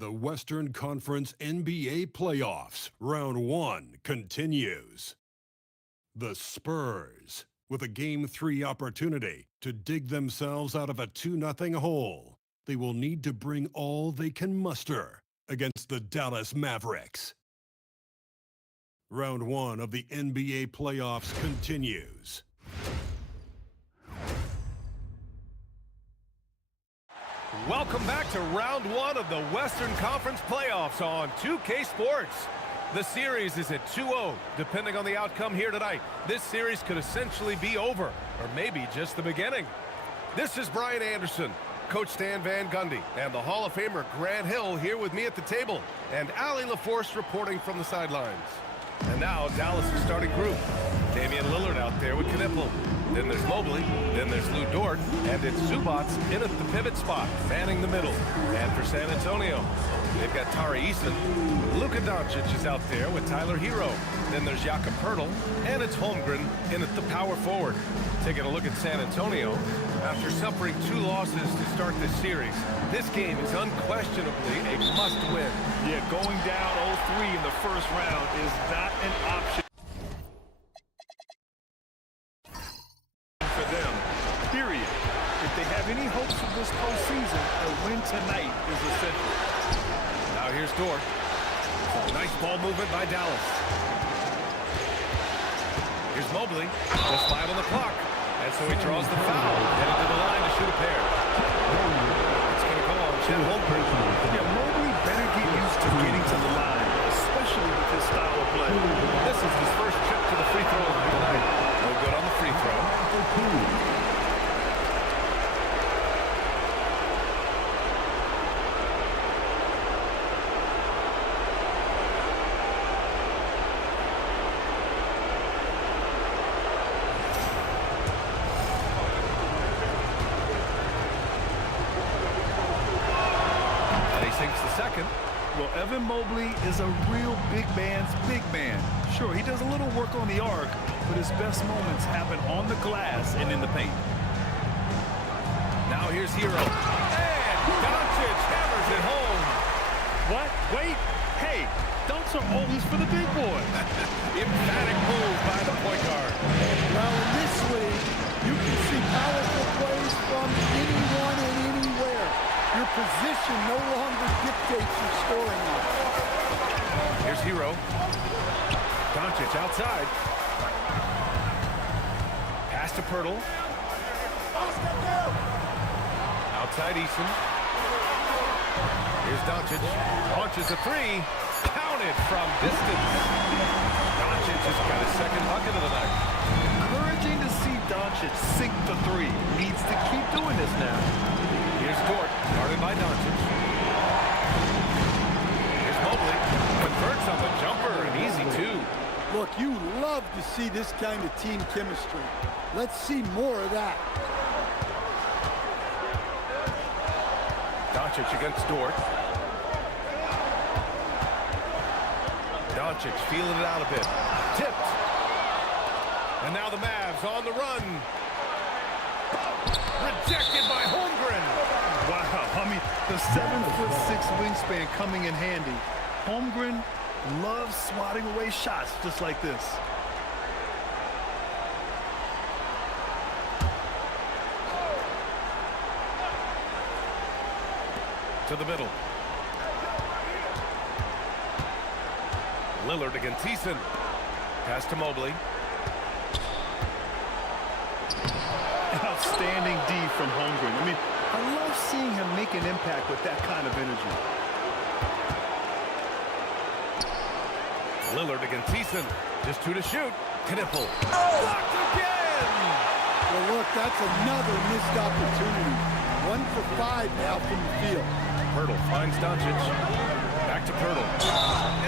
The Western Conference NBA playoffs, round 1 continues. The Spurs, with a Game 3 opportunity to dig themselves out of a 2-0 hole. They will need to bring all they can muster against the Dallas Mavericks. Round 1 of the NBA playoffs continues. Welcome back to round 1 of the Western Conference playoffs on 2K Sports. The series is at 2-0. Depending on the outcome here tonight, this series could essentially be over, or maybe just the beginning. This is Brian Anderson, Coach Stan Van Gundy, and the Hall of Famer Grant Hill here with me at the table, and Allie LaForce reporting from the sidelines. And now Dallas' starting group. Damian Lillard out there with Knipple. Then there's Mobley. Then there's Lou Dort. And it's Zubats in at the pivot spot, manning the middle. And for San Antonio, they've got Tari Eason. Luka Doncic is out there with Tyler Hero. Then there's Jakob Poeltl. And it's Holmgren in at the power forward. Taking a look at San Antonio. After suffering 2 losses to start this series, this game is unquestionably a must-win. Yeah, going down 0-3 in the first round is not an option for them, period. If they have any hopes of this postseason, a win tonight is essential. Now here's Dort. Nice ball movement by Dallas. Here's Mobley, just 5 on the clock. And so he draws the foul, headed to the line to shoot a pair. It's going to go on Chet Holmgren. Yeah, Mobley better get used to getting to the line, especially with his style of play. This is his first trip to the free throw line tonight. No good on the free throw. Well, Evan Mobley is a real big man's big man. Sure, he does a little work on the arc, but his best moments happen on the glass and in the paint. Now here's Hero. And Doncic hammers it home. What? Wait. Hey, dunks are always for the big boy. Emphatic move by the point guard. Well, in this league, you can see powerful plays from anyone and anywhere. Your position no longer dictates your scoring line. Here's Hero. Doncic outside. Pass to Poeltl. Outside Eason. Here's Doncic. Launches a 3. Counted from distance. Doncic just got his second bucket of the night. Encouraging to see Doncic sink the 3. Needs to keep doing this now. Here's Dort, guarded by Doncic. Here's Mobley. Converts on the jumper, and easy too. Look, you love to see this kind of team chemistry. Let's see more of that. Doncic against Dort. Doncic feeling it out a bit. Tipped. And now the Mavs on the run. Rejected by Holmgren. Wow, I mean, the 7'6" wingspan coming in handy. Holmgren loves swatting away shots just like this. To the middle. Lillard against Eason. Pass to Mobley. Outstanding D from Holmgren. I mean, I love seeing him make an impact with that kind of energy. Lillard against Eason. Just 2 to shoot. Knipple. Blocked again! Well, look, that's another missed opportunity. 1 for 5 now from the field. Poeltl finds Doncic. Back to Poeltl.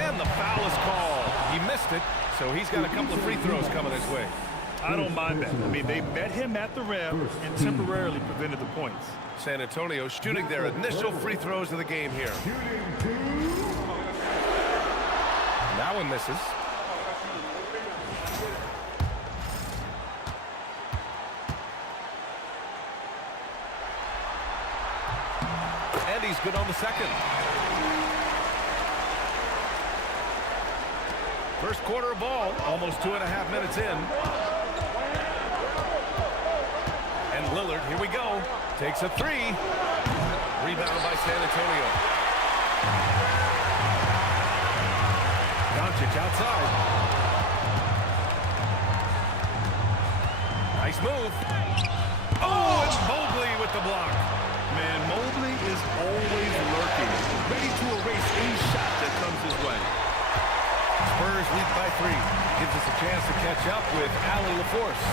And the foul is called. He missed it, so he's got a couple of free throws coming his way. I don't mind that. I mean, they met him at the rim and temporarily prevented the points. San Antonio shooting their initial free throws of the game here. That one misses. And he's good on the second. First quarter of ball, almost 2.5 minutes in. And Lillard, here we go, takes a three. Rebound by San Antonio. Doncic outside. Nice move. Oh, and Mobley with the block. Man, Mobley is always lurking, ready to erase any shot that comes his way. Spurs lead by 3. Gives us a chance to catch up with Allie LaForce.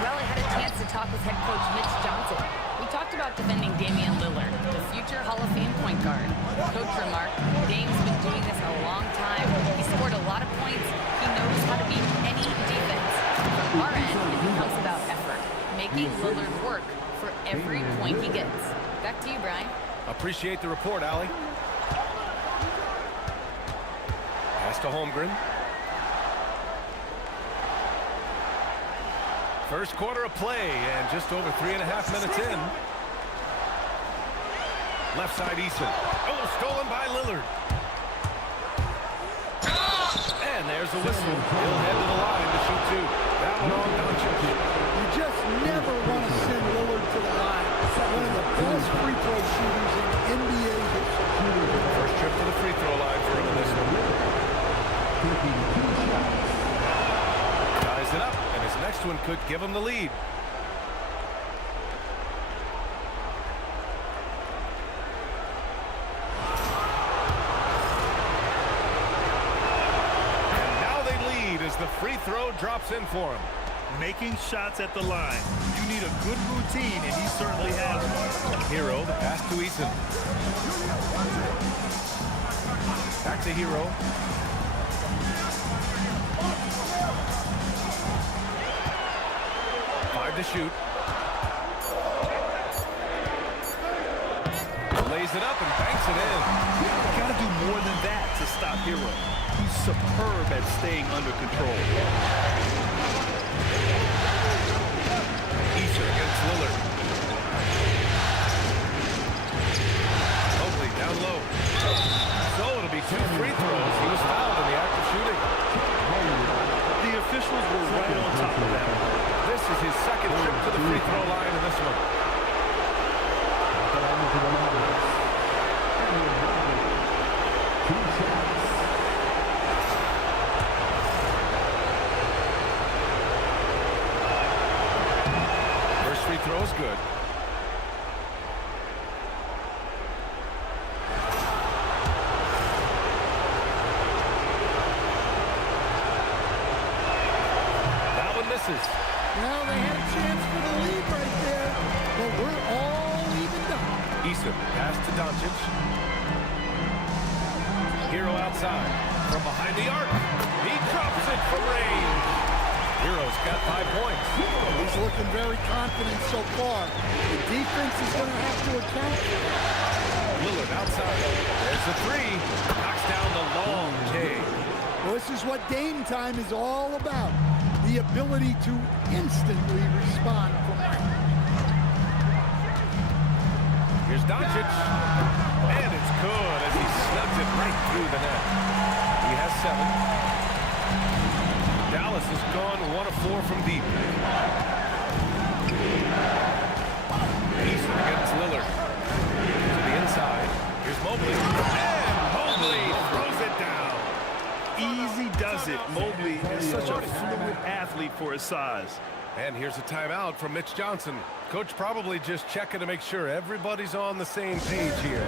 Well, I had a chance to talk with head coach Mitch Johnson. We talked about defending Damian Lillard, the future Hall of Fame point guard. Coach remarked, Dame's been doing this a long time. He scored a lot of points. He knows how to beat any defense. From our end, it becomes about effort, making Lillard work for every point he gets. Back to you, Brian. Appreciate the report, Allie. Pass to Holmgren. First quarter of play, and just over 3.5 minutes in. Left side, Eason. Oh, stolen by Lillard. And there's the whistle. He'll head to the line to shoot 2. That one on Doncic. You just never want to send Lillard to the line. One of the best free throw shooters in NBA history. First trip to the free throw line for him in this one. Ties it up, and his next one could give him the lead. And now they lead as the free throw drops in for him. Making shots at the line. You need a good routine, and he certainly has one. Hero, the pass to Eason. Back to Hero. To shoot. Lays it up and banks it in. Got to do more than that to stop Hero. He's superb at staying under control. Eason against Lillard. Mobley down low. So it'll be 2 free throws. He was fouled in the act of shooting. The officials were right on top of that. This is his second trip to the free throw line in this one. First free throw is good. That one misses. Well, they had a chance for the lead right there, but we're all evened up. Eason, pass to Doncic. Hero outside. From behind the arc. He drops it from range. Hero's got 5 points. He's looking very confident so far. The defense is going to have to account for it. Lillard outside. There's the 3. Knocks down the long J. Well, this is what Dame time is all about. The ability to instantly respond from range. Here's Doncic. And it's good as he snugs it right through the net. He has 7. Dallas has gone 1 of 4 from deep. Eason against Lillard. To the inside. Here's Mobley. And Mobley throws it down. Easy does it. Mobley is such a fluid athlete for his size. And here's a timeout from Mitch Johnson. Coach probably just checking to make sure everybody's on the same page here.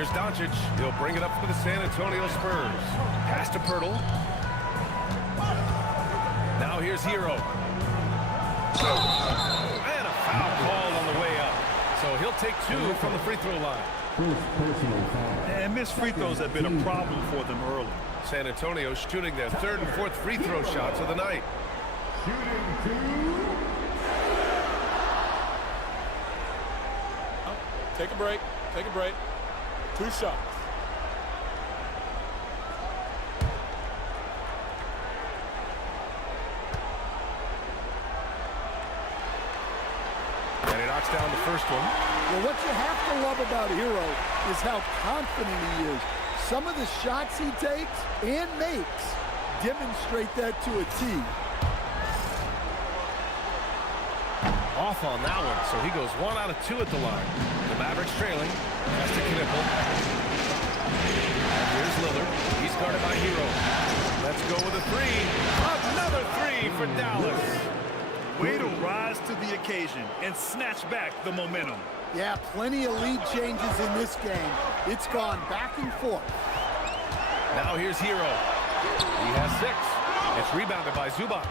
Here's Doncic. He'll bring it up for the San Antonio Spurs. Pass to Pirtle. Now here's Hero. And a foul called on the way up. So he'll take 2 from the free throw line. And missed free throws have been a problem for them early. San Antonio shooting their 3rd and 4th free throw shots of the night. Take a break. Take a break. 2 shots. And he knocks down the first one. Well, what you have to love about Hero is how confident he is. Some of the shots he takes and makes demonstrate that to a T. Off on that one, so he goes 1 out of 2 at the line. The Mavericks trailing. Has to Knipple. And here's Lillard. He's guarded by Hero. Let's go with a 3. Another 3 for Dallas. Way to rise to the occasion and snatch back the momentum. Yeah, plenty of lead changes in this game. It's gone back and forth. Now here's Hero. He has 6. It's rebounded by Zubac.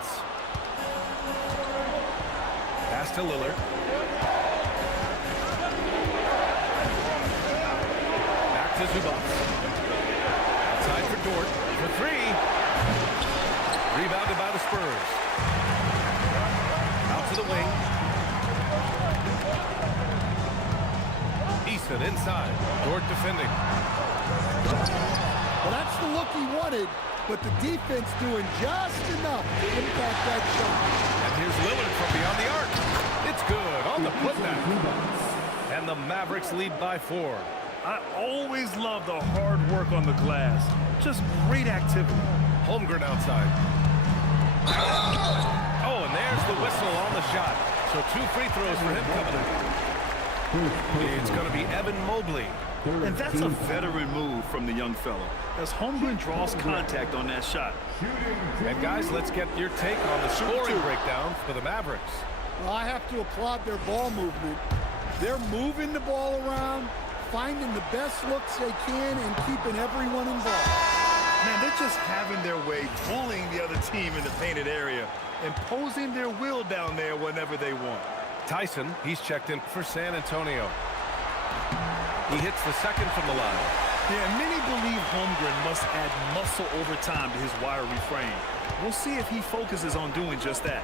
Pass to Lillard. Back to Zubac. Outside for Dort. For 3. Rebounded by the Spurs. Out to the wing. Easton inside. Dort defending. Well, that's the look he wanted, but the defense doing just enough to impact that shot. And here's Lillard from beyond the arc. It's good on the putback. And the Mavericks lead by 4. I always love the hard work on the glass. Just great activity. Holmgren outside. Oh, and there's the whistle on the shot. So 2 free throws for him coming up. It's going to be Evan Mobley. And that's a veteran move from the young fellow, as Holmgren draws contact on that shot. And guys, let's get your take on the scoring breakdown for the Mavericks. Well, I have to applaud their ball movement. They're moving the ball around, finding the best looks they can, and keeping everyone involved. Man, they're just having their way, bullying the other team in the painted area, imposing their will down there whenever they want. Tyson, he's checked in for San Antonio. He hits the second from the line. Yeah, many believe Holmgren must add muscle over time to his wiry frame. We'll see if he focuses on doing just that.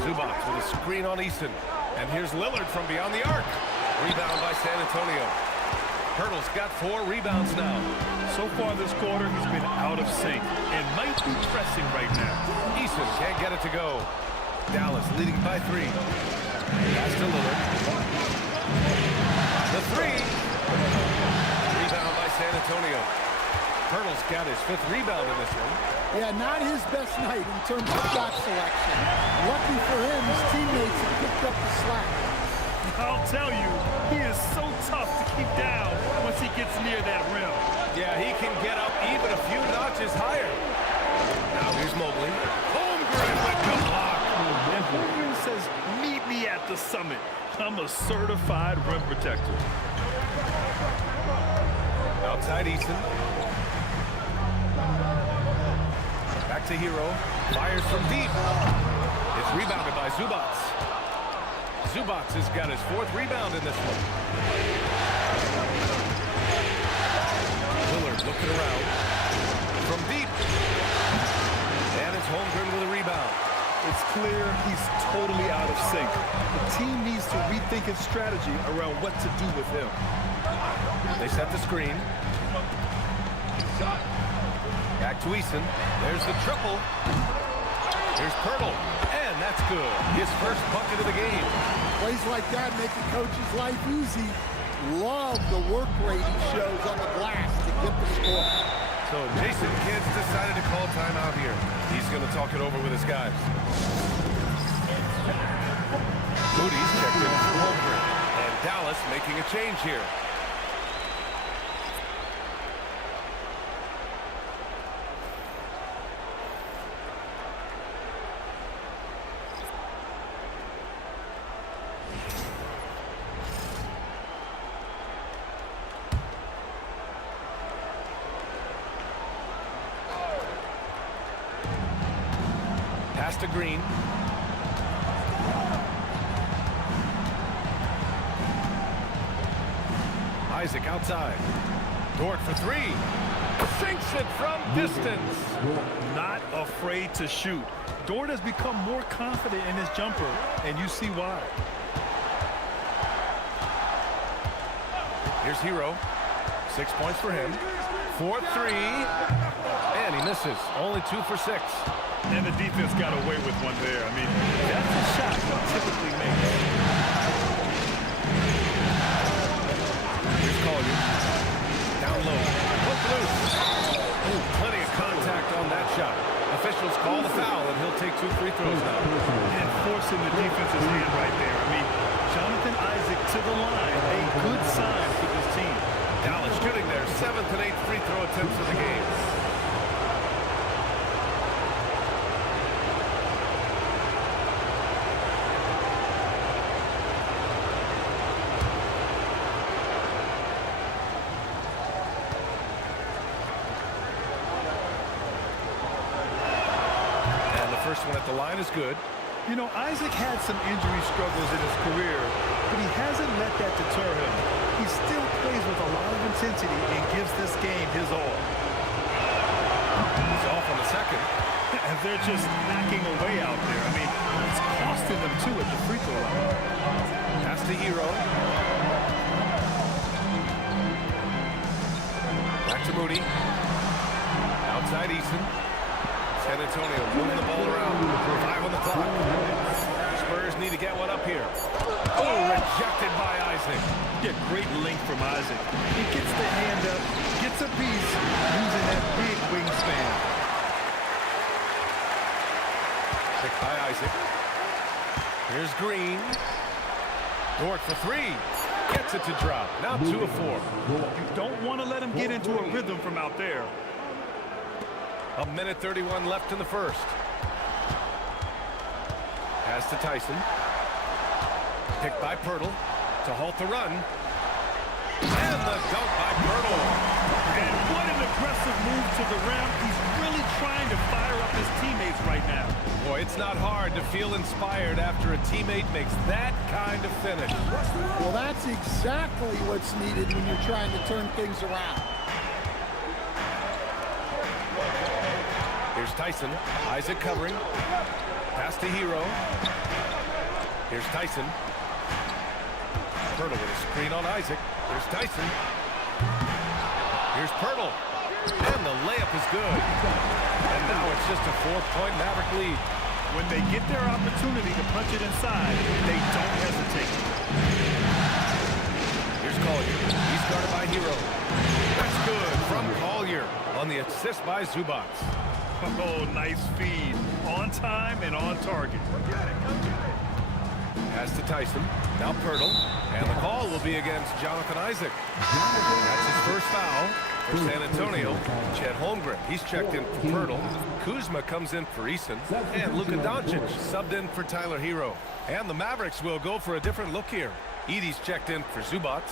Zubac with a screen on Easton. And here's Lillard from beyond the arc. Rebound by San Antonio. Pirtle's got 4 rebounds now. So far this quarter, he's been out of sync and might be pressing right now. Easton can't get it to go. Dallas leading by 3. Pass to Lillard. The 3. Rebound by San Antonio. Pirtle's got his 5th rebound in this one. Yeah, not his best night in terms of shot selection. Lucky for him, his teammates have picked up the slack. I'll tell you, he is so tough to keep down once he gets near that rim. Yeah, he can get up even a few notches higher. Now here's Mobley. Holmgren with the block. And Holmgren says, meet me at the summit. I'm a certified rim protector. Outside Easton. Back to Hero. Fires from deep. It's rebounded by Zubac. Zubac has got his 4th rebound in this one. Lillard looking around. From deep. And it's Holmgren with a rebound. It's clear he's totally out of sync. The team needs to rethink its strategy around what to do with him. They set the screen. Back to Easton. There's the triple. Here's Pirtle. And that's good. His first bucket of the game. Plays like that make a coach's life easy. Love the work rate he shows on the glass to get the score. So Jason Kidd's decided to call timeout here. He's going to talk it over with his guys. Moody's checked in for Holmgren. And Dallas making a change here. Pass to Green. Isaac outside. Dort for three. Sinks it from distance. Not afraid to shoot. Dort has become more confident in his jumper, and you see why. Here's Hero. 6 points for him. 4-3. And he misses. Only 2 for 6. And the defense got away with one there. I mean, that's a shot that typically makes. Here's Collier. Down low. Hook loose. Ooh, plenty of contact on that shot. Officials call the foul, and he'll take 2 free throws now. And forcing the defense's hand right there. I mean, Jonathan Isaac to the line. A good sign for this team. Dallas shooting their 7th and 8th free throw attempts of the game. First one at the line is good. You know, Isaac had some injury struggles in his career, but he hasn't let that deter him. He still plays with a lot of intensity and gives this game his all. He's off on the second. And they're just knocking away out there. I mean, it's costing them too at the free throw line. Pass to Hero. Back to Moody. Outside Eason. San Antonio moving the ball around. 5 on the clock. Spurs need to get one up here. Oh, rejected by Isaac. Yeah, great length from Isaac. He gets the hand up, gets a piece, using that big wingspan. Picked by Isaac. Here's Green. Dort for 3. Gets it to drop. Now 2 of 4. You don't want to let him get into a rhythm from out there. 1:31 left in the first. Pass to Tyson. Picked by Pirtle to halt the run. And the dunk by Pirtle. And what an aggressive move to the rim. He's really trying to fire up his teammates right now. Boy, it's not hard to feel inspired after a teammate makes that kind of finish. Well, that's exactly what's needed when you're trying to turn things around. Here's Tyson. Isaac covering. Pass to Hero. Here's Tyson. Pirtle with a screen on Isaac. Here's Tyson. Here's Pirtle. And the layup is good. And now it's just a 4-point Maverick lead. When they get their opportunity to punch it inside, they don't hesitate. Here's Collier. He's guarded by Hero. That's good from Collier on the assist by Zubac. Oh, nice feed. On time and on target. Pass to Tyson. Now Pirtle. And the call will be against Jonathan Isaac. That's his first foul for San Antonio. Chet Holmgren, he's checked in for Pirtle. Kuzma comes in for Eason. And Luka Doncic subbed in for Tyler Hero. And the Mavericks will go for a different look here. Edey's checked in for Zubac.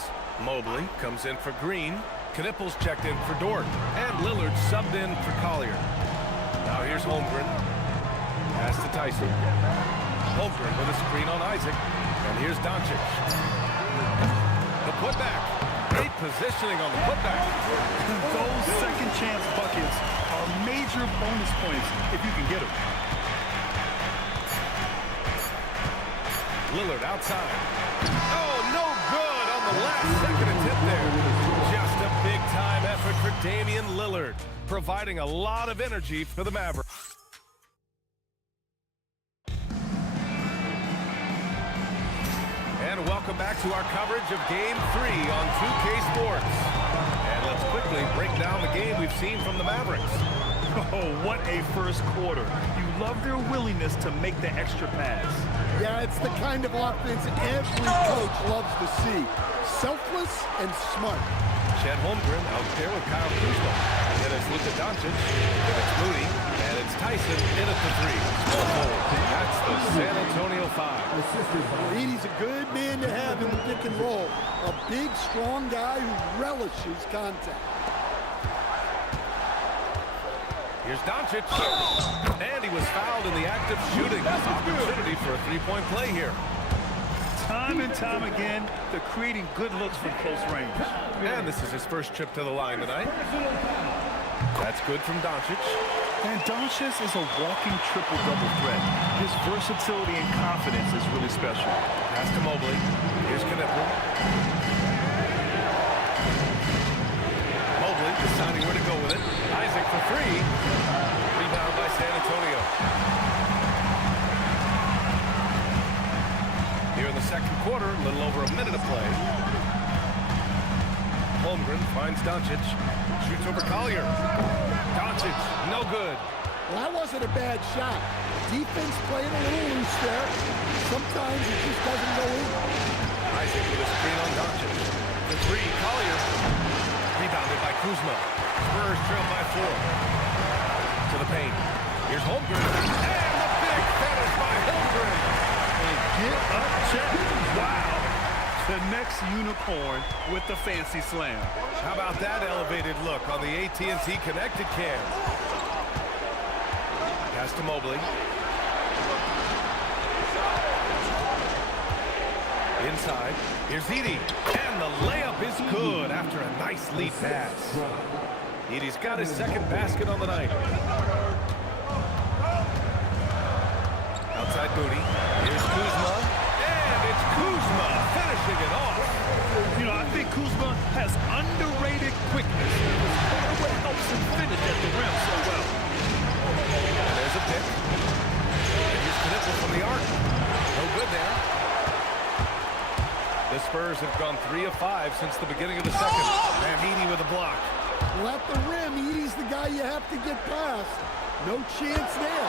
Mobley comes in for Green. Knippel's checked in for Dort. And Lillard subbed in for Collier. Now here's Holmgren. Pass to Tyson. Holmgren with a screen on Isaac. And here's Doncic. The putback. Great positioning on the putback. Those second chance buckets are major bonus points if you can get them. Lillard outside. Oh, no good on the last second attempt there. Just a big-time effort for Damian Lillard, providing a lot of energy for the Mavericks. And welcome back to our coverage of Game 3 on 2K Sports. And let's quickly break down the game we've seen from the Mavericks. Oh, what a first quarter. You love their willingness to make the extra pass. Yeah, it's the kind of offense every coach loves to see. Selfless and smart. Chet Holmgren out there with Kyle Kuzma. Then it's Luka Doncic. Then it's Moody. And it's Tyson in at the 3. Small forward. That's the San Antonio 5. Edey's a good man to have in the pick and roll. A big, strong guy who relishes contact. Here's Doncic. And he was fouled in the act of Aggressive shooting. Opportunity for a three-point play here. Time and time again, they're creating good looks from close range. And this is his first trip to the line tonight. That's good from Doncic. And Doncic is a walking triple-double threat. His versatility and confidence is really special. Pass to Mobley. Here's Knipple. Mobley deciding where to go with it. Isaac for three. Rebound by San Antonio. Here in the second quarter, a little over a minute of play. Holmgren finds Doncic. Shoots over Collier. Doncic, no good. Well, that wasn't a bad shot. Defense playing a little loose there. Sometimes it just doesn't go in. Isaac with a screen on Doncic. The three, Collier. Rebounded by Kuzma. Spurs trail by 4. To the paint. Here's Holmgren. And the big finish by Holmgren. Get up, check. Wow. The next unicorn with the fancy slam. How about that elevated look on the AT&T connected cam? Pass to Mobley. Inside. Here's Edey. And the layup is good after a nice lead pass. Edey's got his second basket on the night. Outside Moody. Here's Kuzma. And it's Kuzma finishing it off. You know, I think Kuzma has underrated quickness. His fadeaway helps him finish at the rim so well. And there's a pick. And here's Knipple from the arc. No good there. The Spurs have gone 3 of 5 since the beginning of the second. And Edey with a block. Well, at the rim, Edey's the guy you have to get past. No chance there.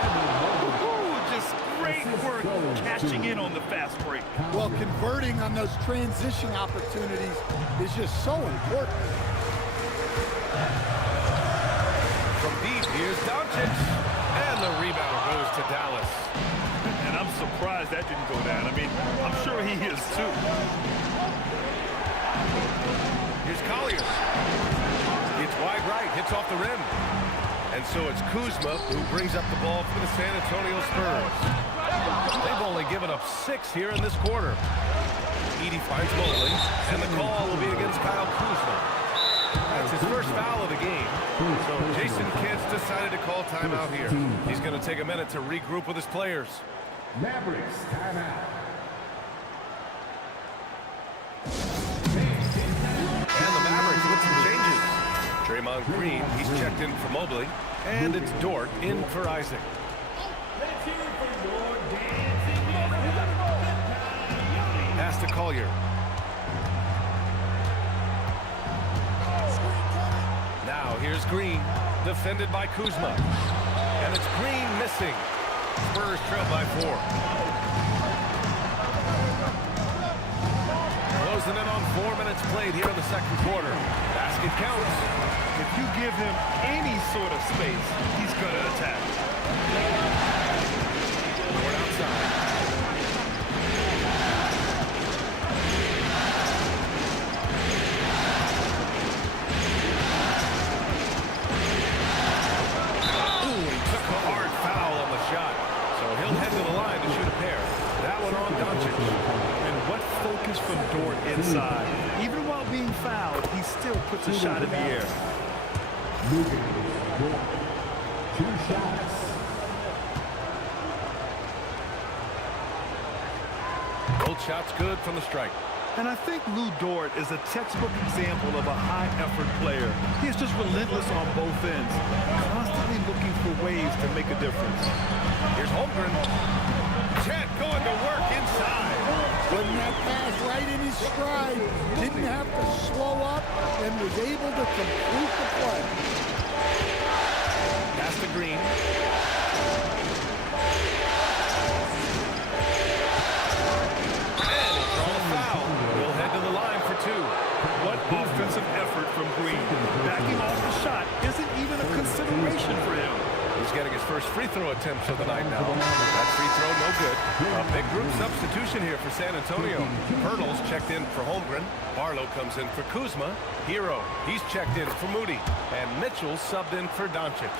Ooh, just great work catching in on the fast break. Well, converting on those transition opportunities is just so important. From deep, here's Doncic. And the rebound goes to Dallas. And I'm surprised that didn't go down. I mean, I'm sure he is too. Here's Collier. It's wide right, hits off the rim. And so it's Kuzma who brings up the ball for the San Antonio Spurs. They've only given up 6 here in this quarter. Edey finds Mobley, and the call will be against Kyle Kuzma. That's his first foul of the game. So Jason Kidd's decided to call timeout here. He's going to take a minute to regroup with his players. Mavericks timeout. And the Mavericks with some changes. Draymond Green, he's checked in for Mobley. And it's Dort in for Isaac. Pass to Collier. Now here's Green, defended by Kuzma. And it's Green missing. Spurs trail by 4. Closing in on 4 minutes played here in the second quarter. Basket counts. If you give him any sort of space, he's going to attack. Dort outside. Ooh, he took a hard foul on the shot. So he'll head to the line to shoot a pair. That one on Doncic. And what focus from Dort inside. Even while being fouled, he still puts a shot in the air. Moving. 2 shots. Both shots good from the strike. And I think Lou Dort is a textbook example of a high-effort player. He is just relentless on both ends, constantly looking for ways to make a difference. Here's Holmgren. Chet going to work inside. Putting that pass right in his stride. Didn't have to slow up and was able to complete the play. Pass to Green. And he'll draw a foul. He'll head to the line for 2. What offensive effort from Green. Backing off the shot isn't even a consideration for him. He's getting his first free throw attempt of the night now. That free throw, no good. A big group substitution here for San Antonio. Pirtle's checked in for Holmgren. Barlow comes in for Kuzma. Hero, he's checked in for Moody. And Mitchell subbed in for Doncic.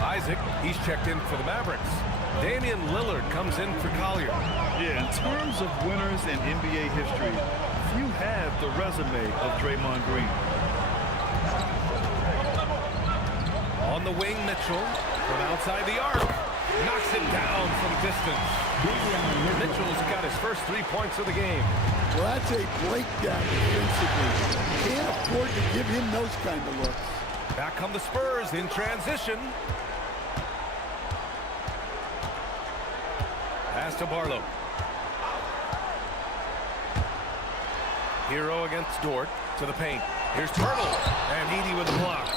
Isaac, he's checked in for the Mavericks. Damian Lillard comes in for Collier. Yeah, in terms of winners in NBA history, few have the resume of Draymond Green. On the wing, Mitchell from outside the arc. Knocks it down from distance. Mitchell's got his first 3 points of the game. Well, that's a breakdown defensively. Can't afford to give him those kind of looks. Back come the Spurs in transition. Pass to Barlow. Hero against Dort to the paint. Here's Turtle and Edey with the block.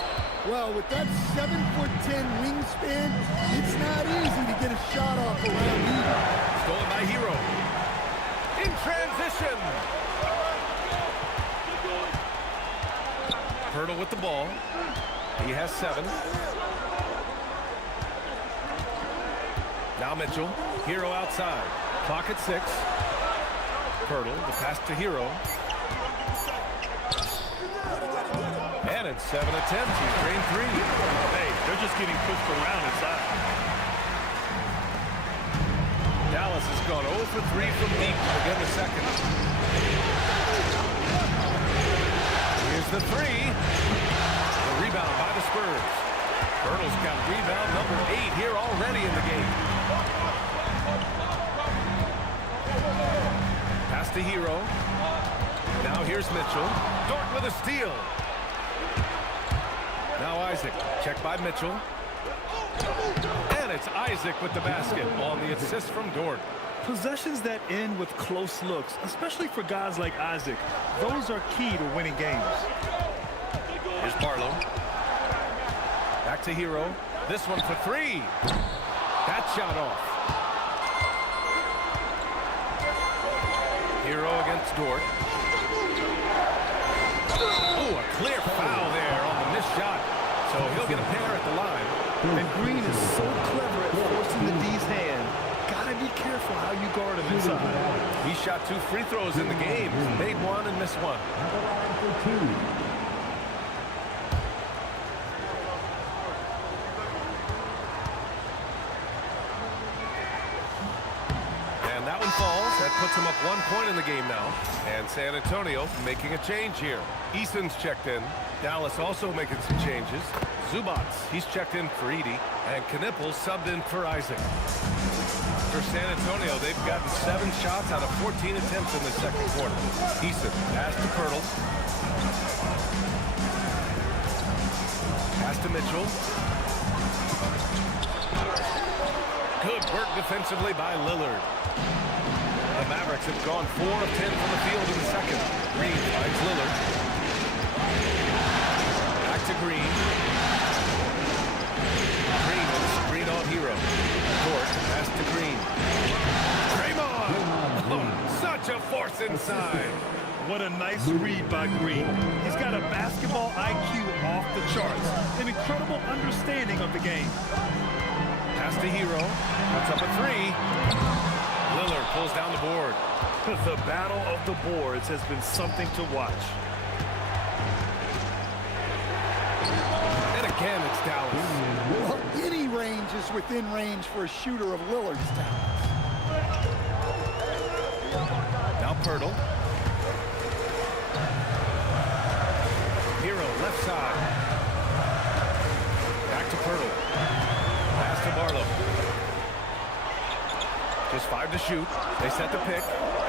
Well, with that 7'10" wingspan, it's not easy to get a shot off around Edey. Stolen by Hero. In transition. Turtle with the ball. He has 7. Now Mitchell. Hero outside. Clock at 6. Turtle, the pass to Hero. And it's 7 attempts. He's drained 3. Hey, they're just getting pushed around inside. Dallas has gone 0 for 3 from deep to begin the second. Here's the 3. The rebound by the Spurs. Turtle's got rebound number 8 here already in the game. Pass to Hero. Now here's Mitchell. Dort with a steal. Now Isaac. Checked by Mitchell. And it's Isaac with the basket on the assist from Dort. Possessions that end with close looks, especially for guys like Isaac, those are key to winning games. Here's Barlow. Back to Hero. This one for 3. That shot off. Hero against Dort. Oh, a clear foul there on the missed shot. So he'll get a pair at the line. And Green is so clever at forcing the D's hand. Gotta be careful how you guard him inside. He shot 2 free throws in the game. Made 1 and missed 1. And that one falls. That puts him up 1 point in the game now. And San Antonio making a change here. Eason's checked in. Dallas also making some changes. Zubats, he's checked in for Edey. And Knippel subbed in for Isaac. For San Antonio, they've gotten 7 shots out of 14 attempts in the second quarter. Eason, pass to Pirtle. Pass to Mitchell. Good work defensively by Lillard. The Mavericks have gone 4 of 10 from the field in the second. Green finds Lillard. Back to Green. Green with a screen on Hero. Dort, pass to Green. Draymond! Oh, such a force inside. What a nice read by Green. He's got a basketball IQ off the charts. An incredible understanding of the game. Pass to Hero. Puts up a 3. Lillard pulls down the board. The battle of the boards has been something to watch. And again, it's Dallas. Well, any range is within range for a shooter of Lillard's talents. Now Pirtle. Hero, left side. Back to Pirtle. Pass to Barlow. Just 5 to shoot. They set the pick.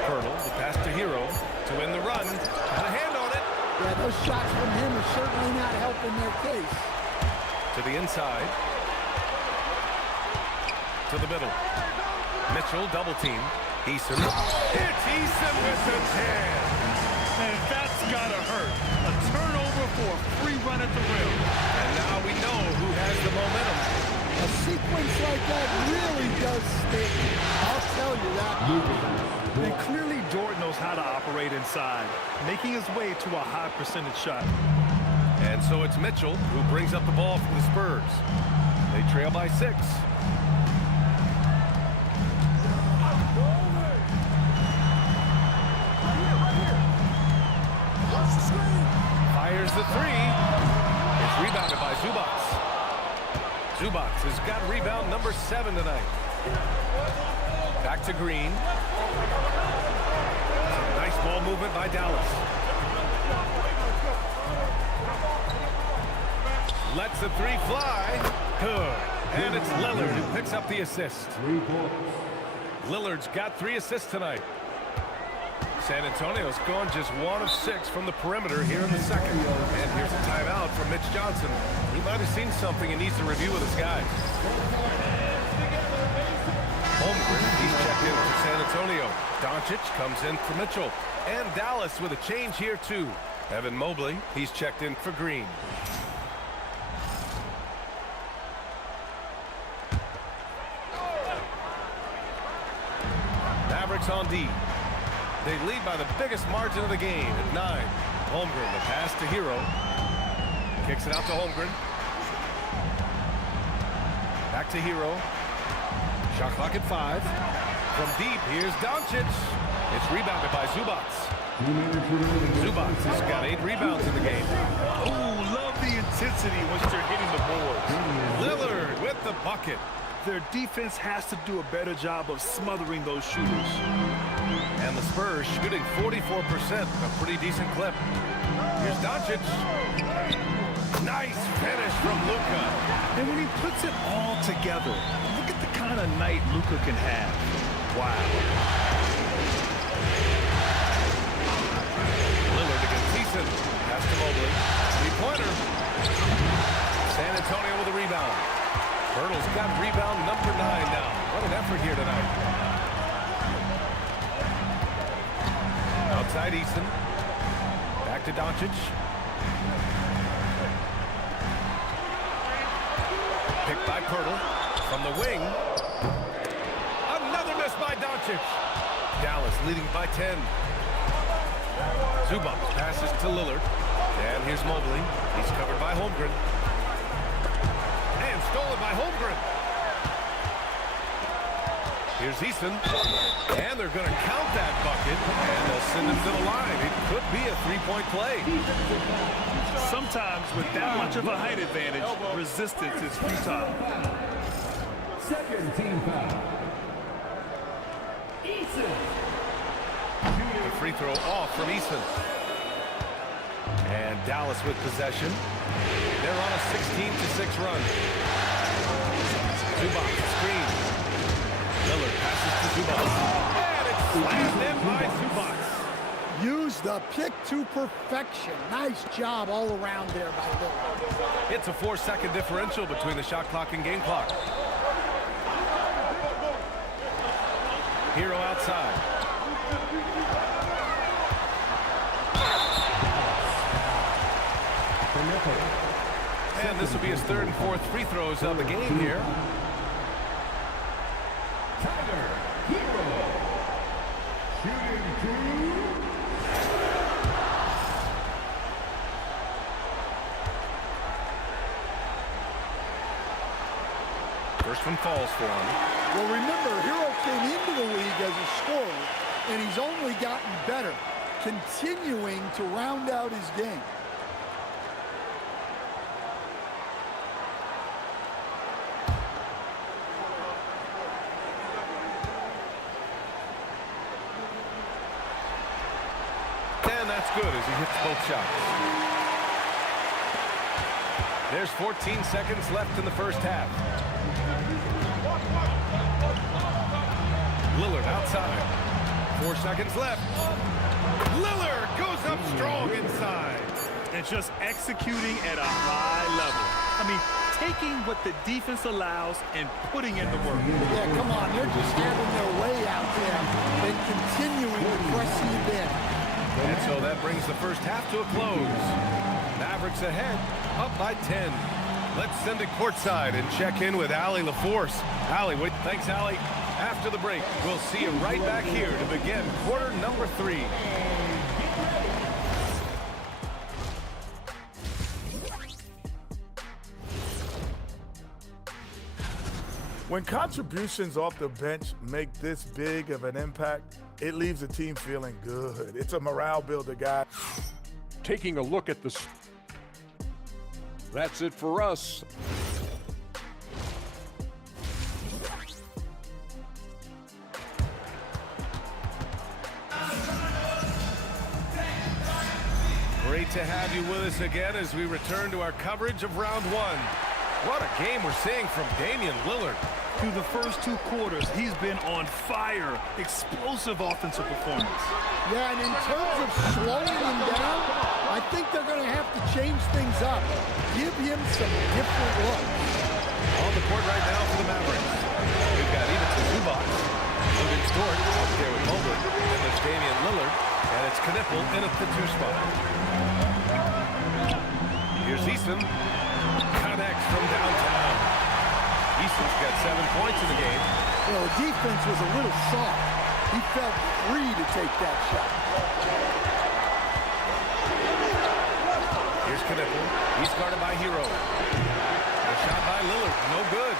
Pirtle, the pass to Hero to win the run. Got a hand on it. Yeah, those shots from him are certainly not helping their case. To the inside. To the middle. Mitchell, double team. Eason. It's Eason with the 10. And that's gotta hurt. A turnover for a free run at the rim. And now we know who has the momentum. A sequence like that really does stick. I'll tell you that. And clearly Dort knows how to operate inside, making his way to a high percentage shot. And so it's Mitchell who brings up the ball for the Spurs. They trail by 6. Fires the 3. It's rebounded by Zubats. Zubats has got rebound number 7 tonight. Back to Green. Nice ball movement by Dallas. Lets the three fly. Good. And it's Lillard who picks up the assist. Lillard's got 3 assists tonight. San Antonio's gone just 1 of 6 from the perimeter here in the second. And here's a timeout from Mitch Johnson. He might have seen something and needs to review with his guys. Holmgren, he's checked in for San Antonio. Doncic comes in for Mitchell. And Dallas with a change here too. Evan Mobley, he's checked in for Green. Mavericks on D. They lead by the biggest margin of the game at 9. Holmgren, the pass to Hero. Kicks it out to Holmgren. Back to Hero. Shot clock at 5. From deep, here's Doncic. It's rebounded by Zubac. Zubac has got 8 rebounds in the game. Oh, love the intensity once they're hitting the boards. Lillard with the bucket. Their defense has to do a better job of smothering those shooters. And the Spurs shooting 44%, a pretty decent clip. Here's Doncic. Nice finish from Luka. And when he puts it all together, look at the kind of night Luka can have. Wow. Lillard against Thiessen. Pass to Mobley. 3-pointer. San Antonio with a rebound. Hurdle's got rebound number 9 now. What an effort here tonight. Outside Eason. Back to Doncic. Picked by Pirtle. From the wing. Another miss by Doncic. Dallas leading by 10. Zubac passes to Lillard. And here's Mobley. He's covered by Holmgren. And stolen by Holmgren. Here's Eason. And they're going to count that bucket. And they'll send him to the line. It could be a 3-point play. Sometimes with that much of a height advantage, resistance is futile. Second team foul. Eason. The free throw off from Eason. And Dallas with possession. They're on a 16-6 run. Zubac screen. Lillard passes to Zubac. And it's slammed in by Zubac. Use the pick to perfection. Nice job all around there by Lillard. It's a 4-second differential between the shot clock and game clock. Hero outside. And this will be his 3rd and 4th free throws of the game here. Tyler Hero. Shooting 2. First one falls for him. Well, remember, Hero came into the league as a scorer, and he's only gotten better, continuing to round out his game. And that's good as he hits both shots. There's 14 seconds left in the first half. Lillard outside. 4 seconds left. Lillard goes up strong inside. And just executing at a high level. I mean, taking what the defense allows and putting in the work. Yeah, come on, they're just having their way out there and continuing to press the advantage. And so that brings the first half to a close. Mavericks ahead, up by 10. Let's send it courtside and check in with Allie LaForce. Allie, thanks, Allie. After the break, we'll see you right back here to begin quarter number 3. When contributions off the bench make this big of an impact, it leaves the team feeling good. It's a morale builder, guys. Taking a look at the... That's it for us. Great to have you with us again as we return to our coverage of round one. What a game we're seeing from Damian Lillard. Through the first 2 quarters, he's been on fire. Explosive offensive performance. Yeah, and in terms of slowing him down, I think they're going to have to change things up. Give him some different looks. On the court right now for the Mavericks. We've got even to Zubac. Moving Stewart up there with Mobley. And there's Damian Lillard. And it's Knipple in at the 2 spot. Here's Easton. Connects from downtown. Easton's got 7 points in the game. You know, the defense was a little soft. He felt free to take that shot. Here's Knipple. He's guarded by Hero. A shot by Lillard. No good.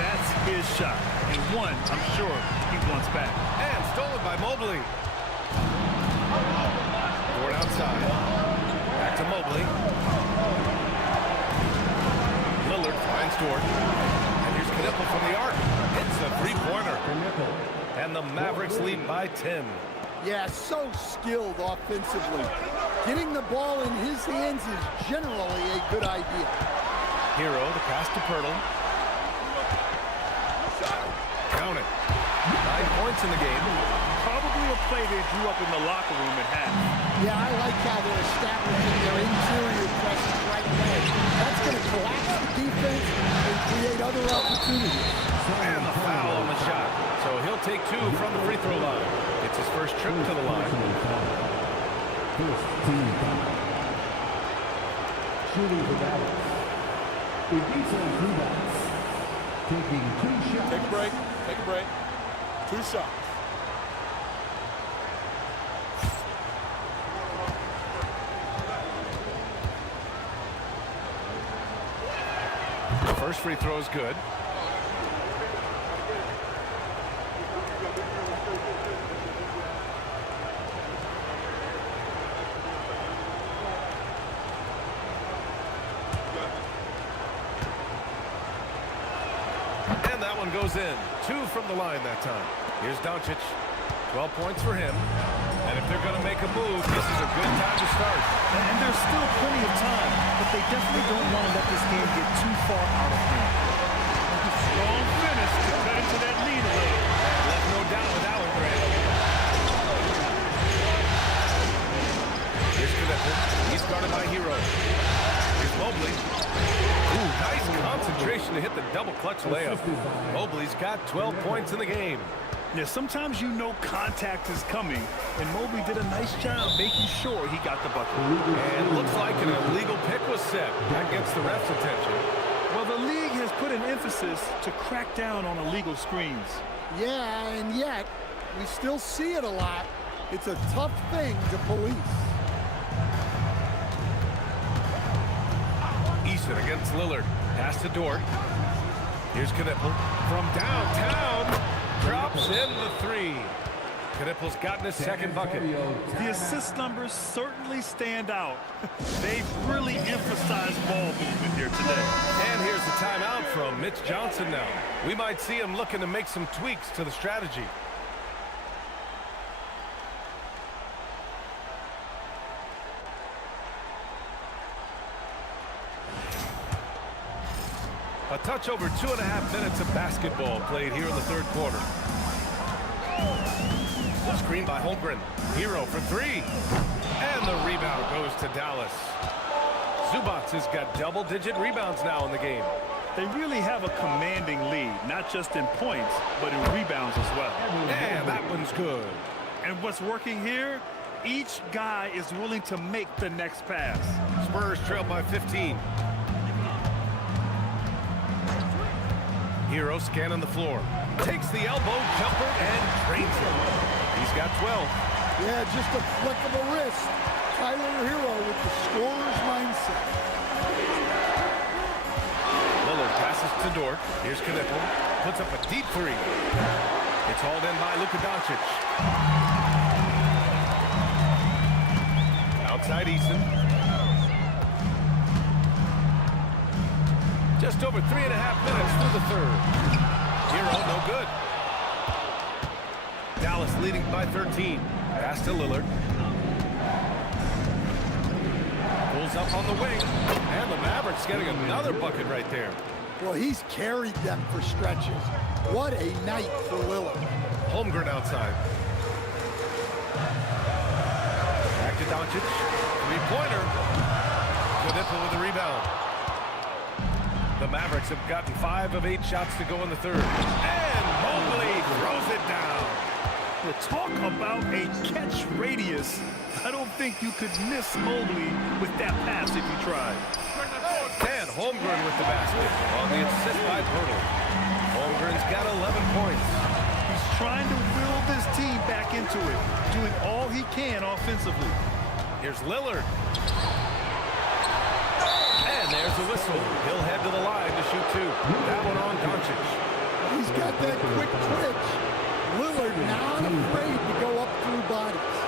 That's his shot. And one, I'm sure, he wants back. And stolen by Mobley. Dort outside. Back to Mobley. Lillard finds Dort. And here's Knipple from the arc. Hits the 3-pointer. And the Mavericks lead by 10. Yeah, so skilled offensively. Getting the ball in his hands is generally a good idea. Hero, the pass to Pirtle. Count it. 9 points in the game. Probably a play they drew up in the locker room at half. Yeah, I like how they're establishing their interior presence right away. That's going to collapse the defense and create other opportunities. And the foul on the shot. So he'll take 2 from the free throw line. It's his first trip to the line. Shooting for Dallas. Taking 2 shots. Take a break. Take a break. 2 shots. The first free throw is good. And that one goes in. 2 from the line that time. Here's Doncic. 12 points for him. And if they're going to make a move, this is a good time to start. And there's still plenty of time, but they definitely don't want to let this game get too far out of hand. Strong finish to cut into that lead a little. Left no doubt with that one, Grant. Here's Knipple. He's guarded by Hero. Here's Mobley. Ooh, nice concentration to hit the double clutch layup. Mobley's got 12 points in the game. Yeah, sometimes you know contact is coming, and Mobley did a nice job making sure he got the bucket. And looks like an illegal pick was set. That gets the ref's attention. Well, the league has put an emphasis to crack down on illegal screens. Yeah, and yet, we still see it a lot. It's a tough thing to police. Easton against Lillard. Pass to Dort. Here's Knipple from downtown. Drops in the 3. Knipple's gotten his second bucket. The assist numbers certainly stand out. They've really emphasized ball movement here today. And here's the timeout from Mitch Johnson now. We might see him looking to make some tweaks to the strategy. A touch over 2.5 minutes of basketball played here in the 3rd quarter. Screen by Holmgren. Hero for 3. And the rebound goes to Dallas. Zubac has got double-digit rebounds now in the game. They really have a commanding lead, not just in points, but in rebounds as well. And that one's good. And what's working here? Each guy is willing to make the next pass. Spurs trail by 15. Hero scanning the floor. Takes the elbow jumper and drains it. He's got 12. Yeah, just a flick of a wrist. Tyler Hero with the scorer's mindset. Lillard passes to Dort. Here's Knipple. Puts up a deep 3. It's hauled in by Luka Doncic. Outside Easton. Just over 3.5 minutes through the 3rd. Hero, no good. Dallas leading by 13. Pass to Lillard. is up on the wing. And the Mavericks getting another bucket right there. Well, he's carried them for stretches. What a night for Lillard. Holmgren outside. Back to Doncic. Three-pointer. Knipple with the rebound. The Mavericks have gotten 5 of 8 shots to go in the third. And Mobley throws it down. Well, talk about a catch radius. I don't think you could miss Mobley with that pass if you tried. And Holmgren with the basket on the assist by Pirtle. Holmgren's got 11 points. He's trying to will this team back into it, doing all he can offensively. Here's Lillard. And there's the whistle. He'll head to the line to shoot 2. That one on Doncic. He's got that quick twitch. Lillard not afraid to go up through bodies.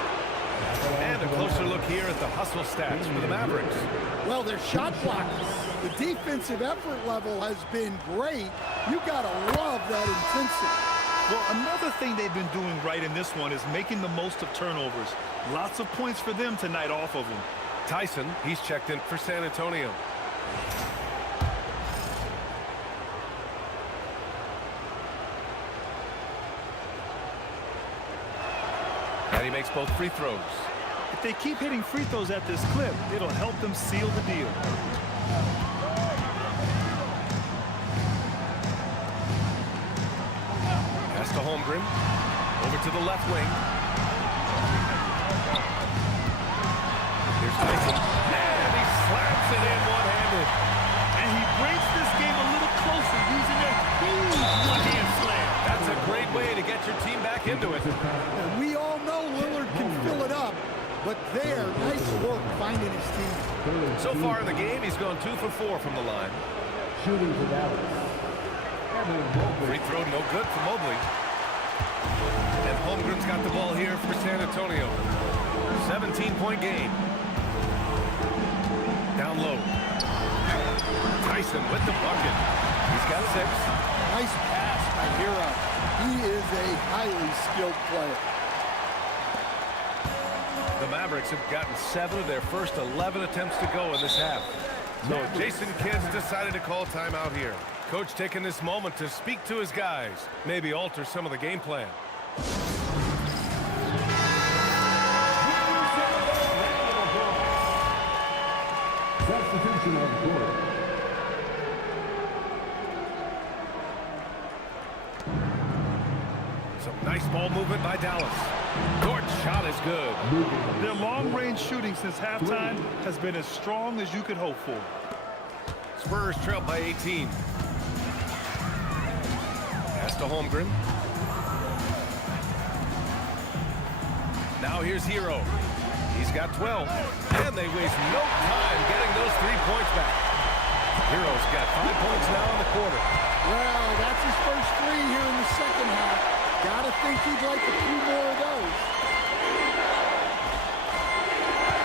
And a closer look here at the hustle stats for the Mavericks. Well, their shot blockers. The defensive effort level has been great. You gotta love that intensity. Well, another thing they've been doing right in this one is making the most of turnovers. Lots of points for them tonight off of them. Tyson, he's checked in for San Antonio. And he makes both free throws. If they keep hitting free throws at this clip, it'll help them seal the deal. Pass to Holmgren. Over to the left wing. Here's Tyson. And he slaps it in one-handed. And he brings this game a little closer using a huge one-hand slam. That's a great way to get your team back into it. And we all know Lillard can fill it up, but there, nice work finding his team. So far in the game, he's gone 2 for 4 from the line. Shooting for Dallas. Free throw no good for Mobley. And Holmgren's got the ball here for San Antonio. 17-point game. Down low. Tyson with the bucket. He's got 6. Nice pass by Hero. He is a highly skilled player. The Mavericks have gotten 7 of their first 11 attempts to go in this half. So Jason Kidd's decided to call timeout here. Coach taking this moment to speak to his guys, maybe alter some of the game plan. Substitution on the court. Some nice ball movement by Dallas. Court shot is good. Their long-range shooting since halftime has been as strong as you could hope for. Spurs trail by 18. Pass to Holmgren. Now here's Hero. He's got 12. And they waste no time getting those 3 points back. Hero's got 5 points now in the quarter. Well, that's his first 3 here in the second half. Gotta think he'd like a few more of those.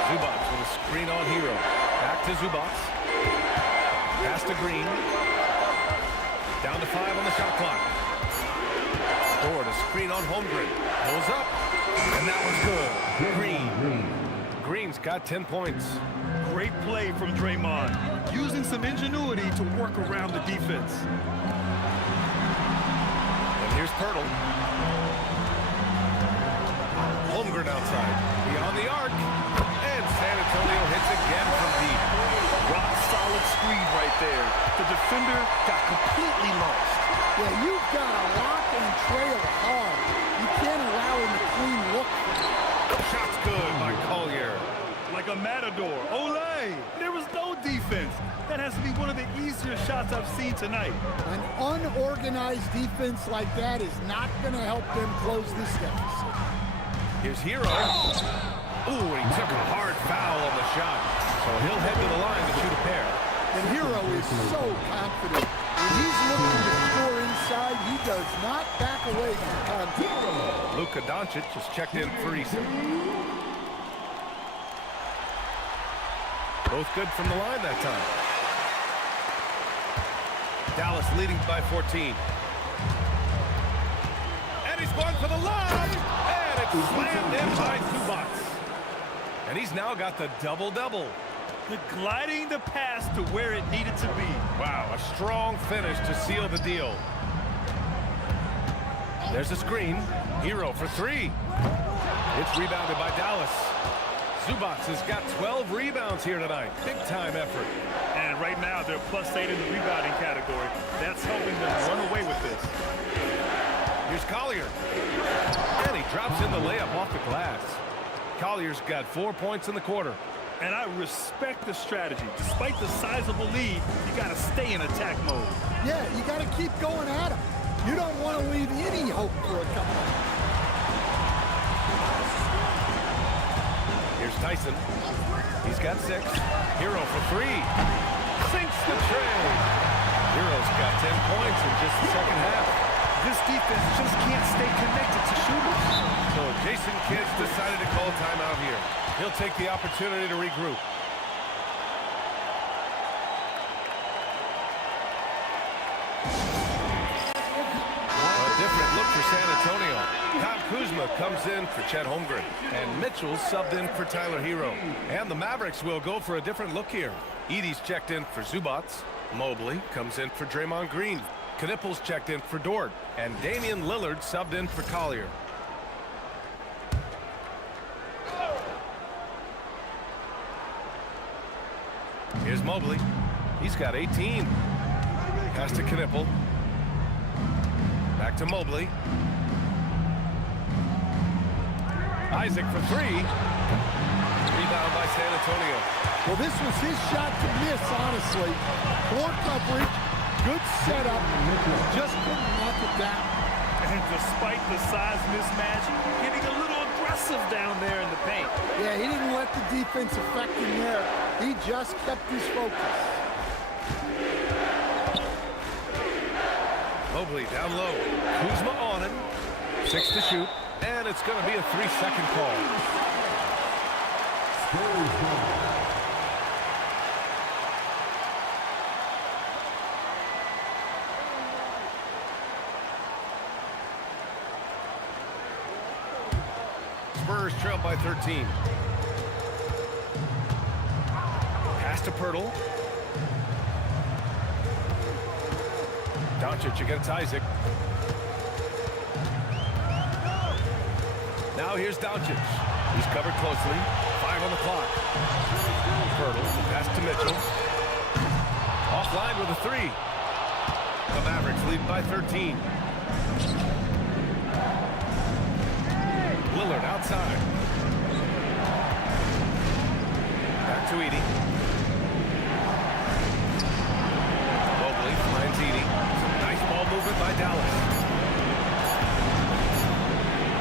Zubac with a screen on Hero. Back to Zubac. Pass to Green. Down to 5 on the shot clock. Ford a screen on Holmgren. Pulls up. And that was good. Green. Green's got 10 points. Great play from Draymond, using some ingenuity to work around the defense. And here's Pirtle. Holmgren outside. Beyond the arc. And San Antonio hits again from deep. Rock solid screen right there. The defender got completely lost. Yeah, you've got to lock and trail hard. You can't allow him to clean look. Shot's good by Collier. Like a matador. Olay! There was no defense. That has to be one of the easier shots I've seen tonight. An unorganized defense like that is not going to help them close this deficit. Here's Hero. Ooh, and he took a hard foul on the shot. So he'll head to the line to shoot a pair. And Hero is so confident. When he's looking to score inside, he does not back away from contact. Luka Doncic is checked in for Eason. Both good from the line that time. Dallas leading by 14. And he's going for the line. And it's slammed in by Zubac. And he's now got the double-double. Gliding the pass to where it needed to be. Wow, a strong finish to seal the deal. There's a screen. Hero for three. It's rebounded by Dallas. Zubats has got 12 rebounds here tonight. Big-time effort. And right now, they're +8 in the rebounding category. That's helping them run away with this. Here's Collier. And he drops in the layup off the glass. Collier's got 4 points in the quarter. And I respect the strategy. Despite the sizable lead, you got to stay in attack mode. Yeah, you got to keep going at him. You don't want to leave any hope for a comeback. Here's Tyson. He's got 6. Hero for 3. Sinks the tray. Hero's got 10 points in just the second half. This defense just can't stay connected to shooters. So Jason Kidd's decided to call timeout here. He'll take the opportunity to regroup. A different look for San Antonio. Kyle Kuzma comes in for Chet Holmgren. And Mitchell subbed in for Tyler Hero. And the Mavericks will go for a different look here. Edey's checked in for Zubats. Mobley comes in for Draymond Green. Knippel's checked in for Dort. And Damian Lillard subbed in for Collier. Here's Mobley. He's got 18. Pass to Knippel. Back to Mobley. Isaac for 3. Rebound by San Antonio. Well, this was his shot to miss, honestly. Poor coverage, good setup, just couldn't knock it down. And despite the size mismatch, getting a little aggressive down there in the paint. Yeah, he didn't let the defense affect him there. He just kept his focus. Mobley down low. Kuzma on him. 6 to shoot. And it's going to be a 3-second call. Spurs trail by 13. Pass to Pirtle. Doncic against Isaac. Now here's Doncic. He's covered closely. 5 on the clock. Pirtle, the pass to Mitchell. Offline with a 3. The Mavericks lead by 13. Lillard outside. Back to Edey. Mobley finds Edey. Nice ball movement by Dallas.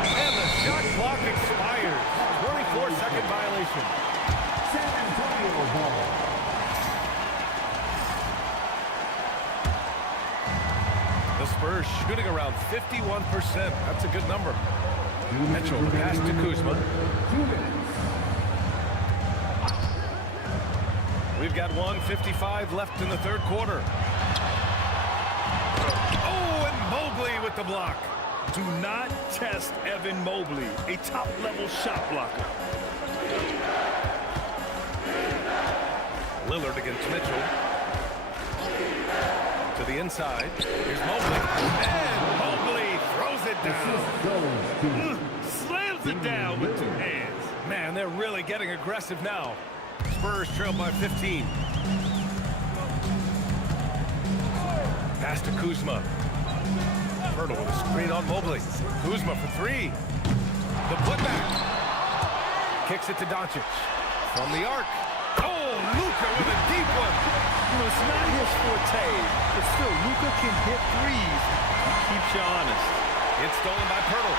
And the shot clock expires. 24-second violation. San Antonio ball. The Spurs shooting around 51%. That's a good number. Mitchell, the pass to Kuzma. 2 minutes. We've got 1:55 left in the third quarter. Oh, and Mobley with the block. Do not test Evan Mobley, a top-level shot blocker. Lillard against Mitchell. To the inside. Here's Mobley. And Mobley throws it down. Slams it down with 2 hands. Man, they're really getting aggressive now. Spurs trail by 15. Pass to Kuzma. Pirtle with a screen on Mobley. Kuzma for 3. The putback. Kicks it to Doncic. From the arc. Oh, Luka with a deep one. You know, it's not his forte, but still, Luka can hit threes. He keeps you honest. It's stolen by Pirtle.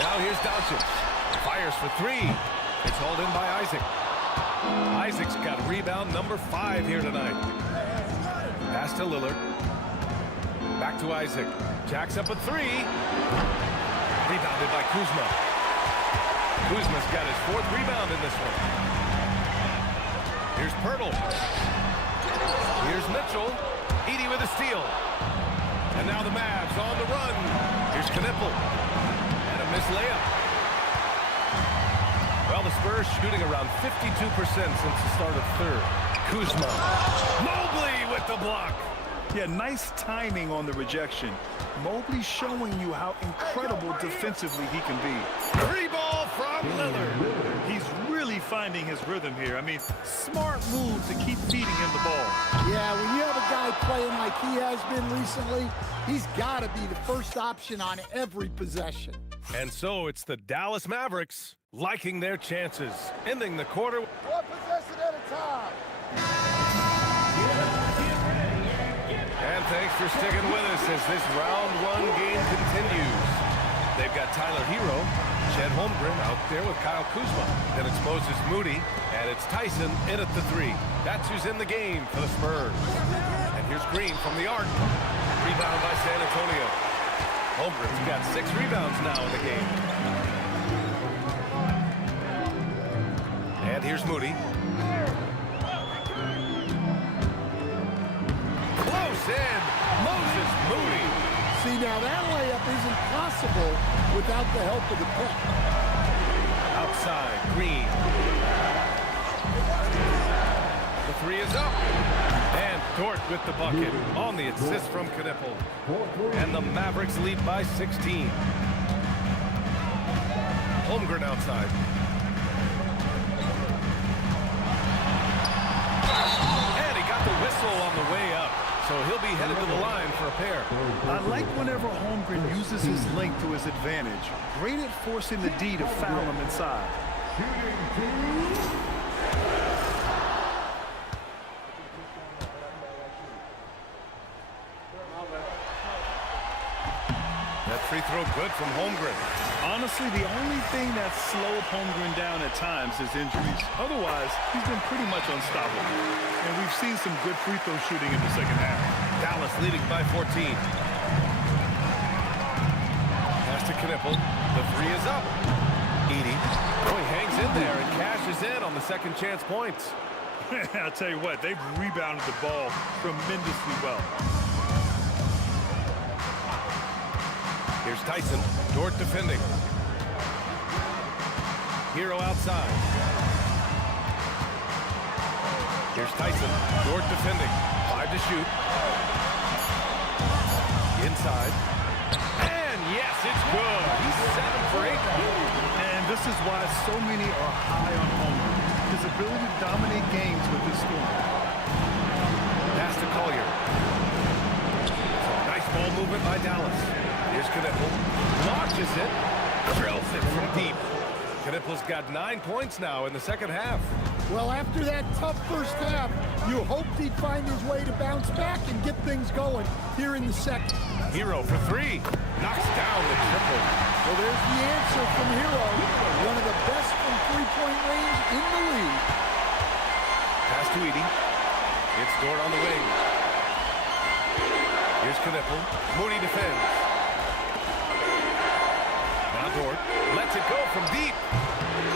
Now here's Doncic. Fires for 3. It's hauled in by Isaac. Isaac's got rebound number 5 here tonight. Pass to Lillard. Back to Isaac. Jacks up a 3. Rebounded by Kuzma. Kuzma's got his 4th rebound in this one. Here's Pirtle. Here's Mitchell. Edey with a steal. And now the Mavs on the run. Here's Knippel. And a missed layup. Well, the Spurs shooting around 52% since the start of third. Kuzma. Mobley with the block. Yeah, nice timing on the rejection. Mobley showing you how incredible defensively he can be. Free ball from Lillard. He's really finding his rhythm here. I mean, smart move to keep feeding him the ball. Yeah, when you have a guy playing like he has been recently, he's got to be the first option on every possession. And so it's the Dallas Mavericks liking their chances, ending the quarter. One possession at a time. And thanks for sticking with us as this round one game continues. They've got Tyler Hero, Chet Holmgren out there with Kyle Kuzma. Then it's Moses Moody, and it's Tyson in at the three. That's who's in the game for the Spurs. And here's Green from the arc. Rebound by San Antonio. Holmgren's got 6 rebounds now in the game. And here's Moody. Close in. Moses Moody. See, now that layup isn't possible without the help of the pick. Outside, Green. The three is up. And Dort with the bucket on the assist from Knippel. And the Mavericks lead by 16. Holmgren outside. And he got the whistle on the way up. So he'll be headed to the line for a pair. I like whenever Holmgren uses his length to his advantage. Great at forcing the D to foul him inside. That free throw good from Holmgren. Honestly, the only thing that slowed Holmgren down at times is injuries. Otherwise, he's been pretty much unstoppable. And we've seen some good free throw shooting in the second half. Dallas leading by 14. Pass to Knippel. The three is up. Edey. Oh, he hangs in there and cashes in on the second chance points. I'll tell you what, they've rebounded the ball tremendously well. Here's Tyson. Dort defending. Hero outside. Here's Tyson. Dort defending. 5 to shoot. Inside. And yes, it's good. He's 7 for 8. And this is why so many are high on Holmgren. His ability to dominate games with his scoring. Pass to Collier. Nice ball movement by Dallas. Here's Knippel. Launches it. Drills it from deep. Knippel's got 9 points now in the second half. Well, after that tough first half, you hoped he'd find his way to bounce back and get things going here in the second. Hero for 3. Knocks down the triple. Well, there's the answer from Hero. One of the best from three-point range in the league. Pass to Edey. It's Dort on the wing. Here's Knippel. Moody defends. Now Dort lets it go from deep.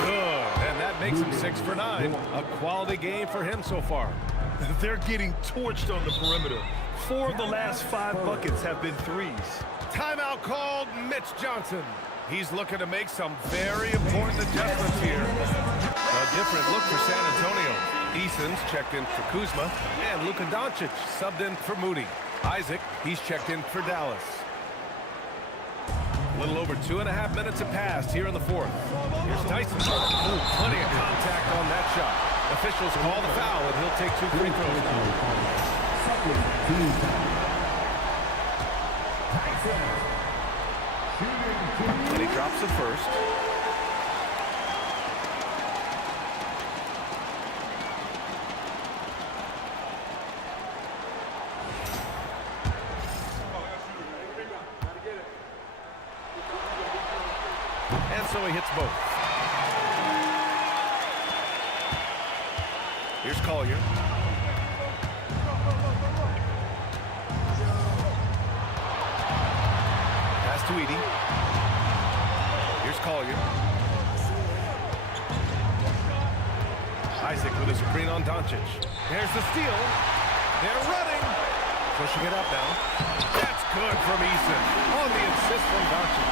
Good. And that makes him 6 for 9. A quality game for him so far. They're getting torched on the perimeter. 4 of the last 5 buckets have been threes. Timeout called Mitch Johnson. He's looking to make some very important adjustments here. A different look for San Antonio. Eason's checked in for Kuzma, and Luka Doncic subbed in for Moody. Isaac, he's checked in for Dallas. A little over 2.5 minutes have passed here in the fourth. Here's Tyson. Ooh, plenty of contact on that shot. Officials call the foul, and he'll take 2 free throws now. And he drops it first. And so he hits both. Here's Collier. Pass to Edey. Here's Collier. Isaac with a screen on Doncic. There's the steal. They're running. Pushing it up now. That's good from Eason on the assist from Doncic.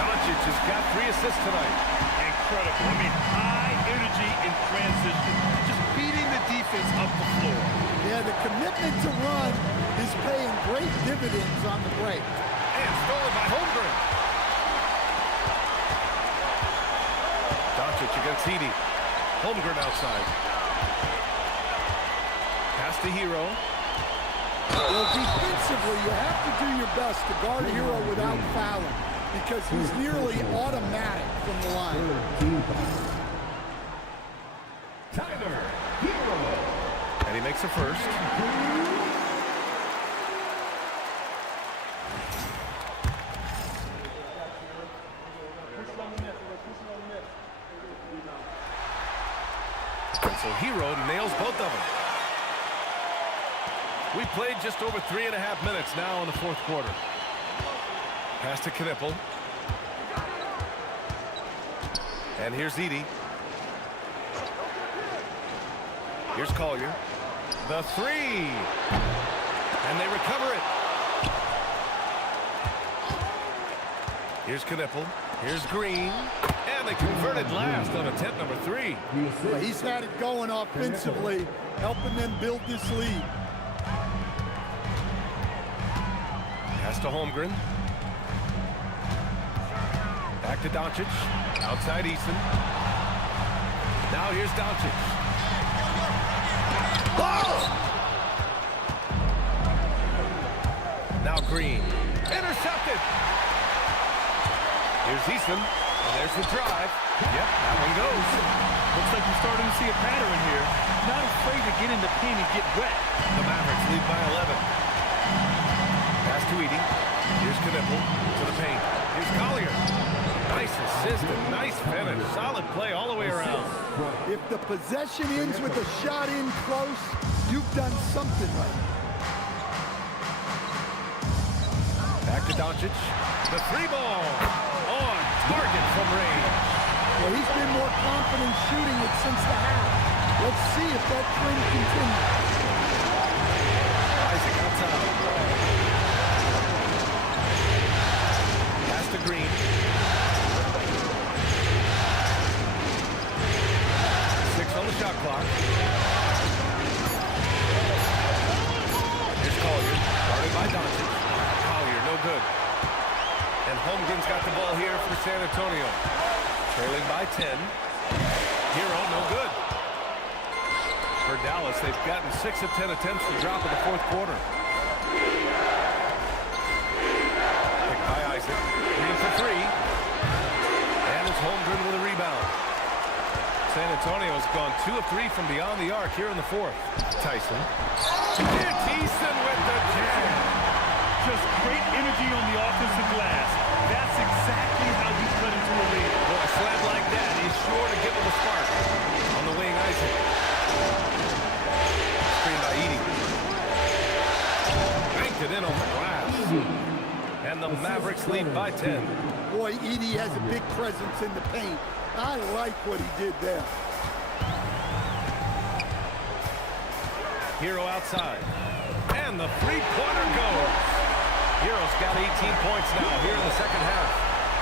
Doncic Doncic has got 3 assists tonight. Incredible. I mean, high energy in transition. Just beating the defense up the floor. Yeah, the commitment to run is paying great dividends on the break. And stolen by Holmgren. Doncic against Edey. Holmgren outside. Pass to Hero. Well, defensively, you have to do your best to guard Hero without fouling because he's nearly automatic from the line. Tyler Hero. And he makes a first. And so Hero nails both of them. We played just over 3.5 minutes now in the fourth quarter. Pass to Knipple. And here's Edey. Here's Collier. The 3. And they recover it. Here's Knipple. Here's Green. And they converted last on attempt number 3. Well, he's had it going offensively, helping them build this lead. Pass to Holmgren. Back to Doncic. Outside Eason. Now here's Doncic. Oh! Now Green. Intercepted. Here's Eason. And there's the drive. Yep, that one goes. Looks like you're starting to see a pattern here. Not afraid to get in the paint and get wet. The Mavericks lead by 11. Pass to Edey. Here's Knipple to the paint. Here's Collier. Nice assist and nice finish. Solid play all the way around. If the possession ends with a shot in close, you've done something right. Back to Doncic. The 3 ball. On target from range. Well, he's been more confident shooting it since the half. Let's see if that trend continues. Isaac outside. Pass to Green. 6 on the shot clock. Here's Collier. Guarded by Doncic. Collier, no good. And Holmgren's got the ball here for San Antonio. Trailing by 10. Hero, no good. For Dallas, they've gotten 6 of 10 attempts to drop in the fourth quarter. Picked by Isaac. Green for 3. And it's Holmgren with a rebound. San Antonio's gone 2 of 3 from beyond the arc here in the fourth. Tyson. It's Eason with the jam. Just great energy on the offensive glass. That's exactly how you cut into a lead. Well, a slab like that is sure to give him a spark. On the wing, Isaac. Screen by Edey. Banked it in on the glass. And the Mavericks lead by 10. Boy, Edey has a big presence in the paint. I like what he did there. Hero outside. And the three-pointer goes. Hero's got 18 points now here in the second half.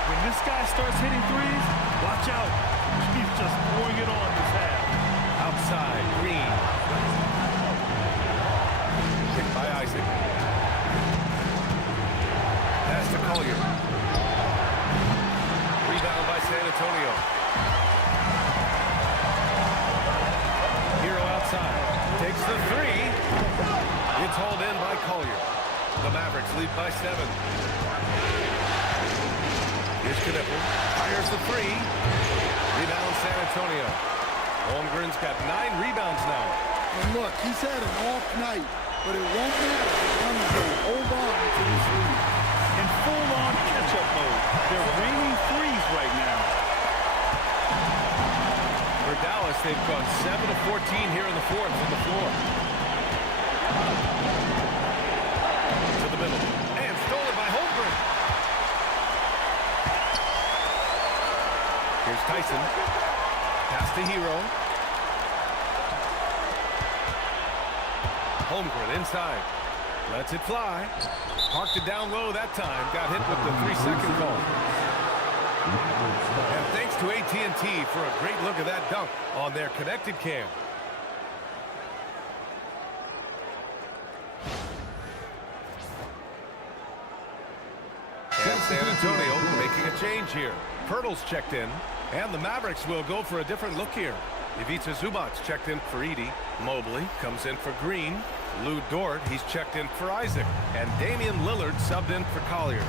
When this guy starts hitting threes, watch out. He's just pouring it on this half. Outside, Green. Picked by Isaac. Pass to Collier. Rebound by San Antonio. Hero outside. Takes the 3. It's hauled in by Collier. The Mavericks lead by 7. Here's Knipple. Fires the 3. Rebound San Antonio. Holmgren's got 9 rebounds now. And look, he's had an off night, but it won't matter. He's going to hold on to this lead. In full-on catch-up mode. They're raining threes right now. For Dallas, they've gone 7 of 14 here in the fourth from the floor. To the middle. And stolen by Holmgren. Here's Tyson. Pass to Hero. Holmgren inside. Lets it fly. Parked it down low that time. Got hit with the 3-second call. And thanks to AT&T for a great look at that dunk on their connected cam. And San Antonio making a change here. Pirtle's checked in, and the Mavericks will go for a different look here. Ivica Zubac's checked in for Edey. Mobley comes in for Green. Lou Dort, he's checked in for Isaac. And Damian Lillard subbed in for Collier.